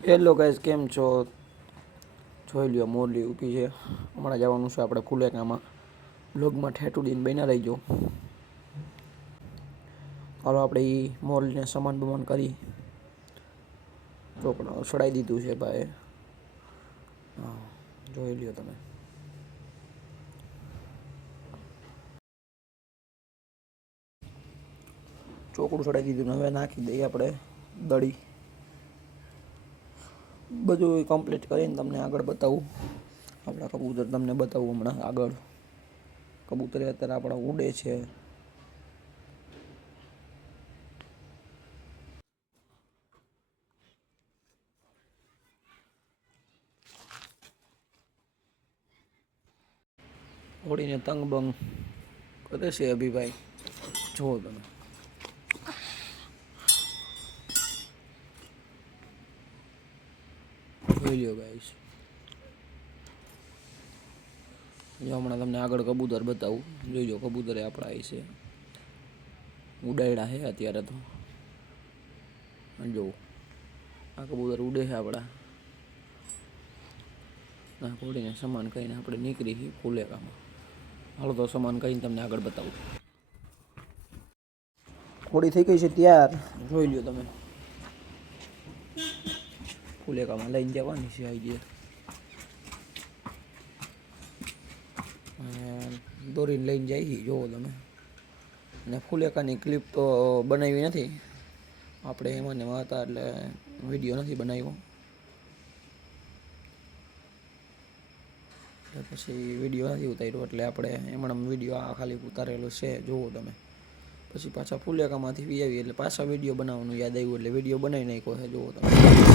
Hello guys, કેમ છો? જોઈ લ્યો મોરલી ઊભી છે. હમણાં જવાનું છે આપણે ફુલેકામાં. બ્લોગમાં ઠેઠું દિન બન્યા રહીજો. હાલો આપણે એ મોરલીને સમાન બમાન કરી ચોકડા સડાઈ દીધું છે ભાઈ. હા, જોઈ લ્યો તમે. ચોકડું સડાઈ દીધું ને હવે નાખી દઈએ આપણે દળી. બધું કમ્પ્લીટ કરીને તમને આગળ બતાવું. આપણા કબૂતર તમને બતાવું હમણાં આગળ. કબૂતર અત્યારે આપણા ઉડે છે. ઉડીને તંગ બંગ કરે છે અભિભાઈ. જુઓ તમે. જોઈ લ્યો ગાઈસ. જો હમણાં તમને આગળ કબૂતર બતાવું. જોઈ લો કબૂતર આપણા આવી છે. ઉડાડ્યા છે અત્યારે તો. જો આ કબૂતર ઉડે છે આપણા. ના ઘોડીને સમાન કરીને આપણે નીકળી ફુલેકામાં. હાલો તો સમાન કરીને તમને આગળ બતાવું. ઘોડી થઈ ગઈ છે તૈયાર. જોઈ લ્યો તમે. ફુલેકામાં લઈને જવાની છે આવી ગયા. દોરીને લઈને જઈએ જોવો તમે. અને ફુલેકાની ક્લિપ તો બનાવી નથી આપણે. એમાં ને એમાં હતા એટલે વિડીયો નથી બનાવ્યો. એટલે પછી વિડીયો નથી ઉતાર્યો એટલે આપણે એમણે વિડીયો આ ખાલી ઉતારેલો છે જુઓ તમે. પછી પાછા ફુલેકામાંથી વી આવી એટલે પાછા વિડીયો બનાવવાનું યાદ આવ્યું એટલે વિડીયો બનાવી નાખ્યો છે જુઓ તમે.